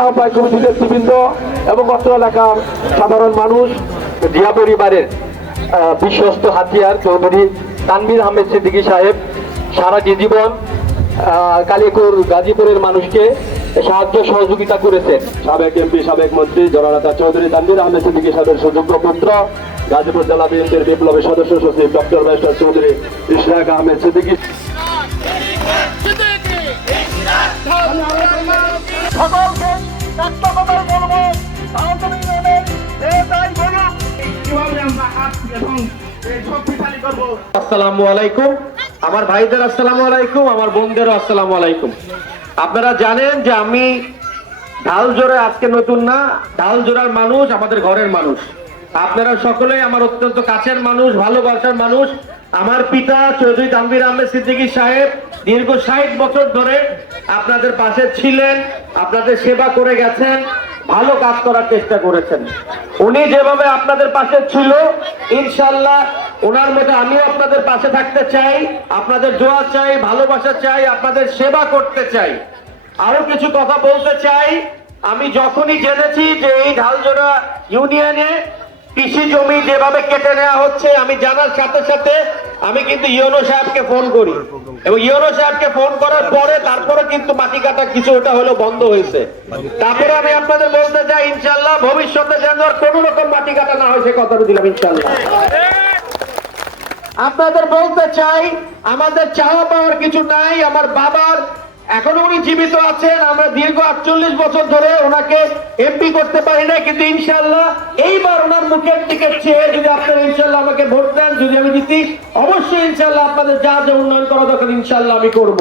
আহ্বায়ক কমিটির নেতৃবৃন্দ এবং অত্র এলাকার সাধারণ মানুষ, জিয়া পরিবারের বিশ্বস্ত হাতিয়ার চৌধুরী তানভীর আহমেদ সিদ্দিকী সাহেব সারা জীবন কালিয়াকৈর গাজীপুরের মানুষকে সাহায্য সহযোগিতা করেছেন। সাবেক এমপি, সাবেক মন্ত্রী জননেতা চৌধুরী তানভীর আহমেদ সিদ্দিকী সাহেবের সুযোগ্য পুত্র গাজীপুর জেলা বিএনপির বিপ্লবী সদস্য সচিব ডক্টর ব্যারিস্টার চৌধুরী ইশরাক আহমেদ সিদ্দিকী আসসালামু আলাইকুম, আমার ভাইদের আসসালামু আলাইকুম, আমার বোনদেরও আসসালামু আলাইকুম। আপনারা জানেন যে আমি ঢালজোড়ে আজকে নতুন না, ঢালজোড়ার মানুষ আমাদের ঘরের মানুষ। আপনারা সকলেই আমার অত্যন্ত কাছের মানুষ, ভালোবাসার মানুষ। আমার পিতা চৌধুরী তানভীর আহমেদ সিদ্দিকী সাহেব দীর্ঘ 60 বছর ধরে আপনাদের পাশে ছিলেন, আপনাদের সেবা করে গেছেন, ভালো কাজ করার চেষ্টা করেছেন। উনি যেভাবে আপনাদের পাশে ছিল, ইনশাআল্লাহ ওনার মধ্যে আমিও আপনাদের পাশে থাকতে চাই, আপনাদের দোয়া চাই, ভালোবাসা চাই, আপনাদের সেবা করতে চাই। আরো কিছু কথা বলতে চাই। আমি যখনই জেনেছি যে এই ঢালজোড়া ইউনিয়নে কৃষি জমি যেভাবে কেটে নেওয়া হচ্ছে, আমি জানার সাথে সাথে আমি কিন্তু ইউনো সাহেবকে ফোন করি এবং ইউনো সাহেবকে ফোন করার পরে তারপরে কিন্তু মাটি কাটা কিছু ওটা হলো বন্ধ হয়েছে। তারপরে আমি আপনাদের বলতে চাই ইনশাআল্লাহ ভবিষ্যতে যেন আর কোনো রকম মাটি কাটা না হয় সে কথাটা দিলাম ইনশাআল্লাহ। আপনাদের বলতে চাই আমাদের চাওয়া পাওয়ার কিছু নাই। আমার বাবার এখনো উনি জীবিত আছেন, আমরা দীর্ঘ 48 বছর ধরে ওনাকে এমপি করতে পারি না, কিন্তু ইনশাআল্লাহ এইবার ওনার মুখের দিকে চেয়ে যদি আপনারা ইনশাআল্লাহ আমাকে ভোট দেন, যদি আমি জিতি, অবশ্যই ইনশাআল্লাহ আপনাদের যা যা উন্নয়ন করা দরকার ইনশাআল্লাহ আমি করব।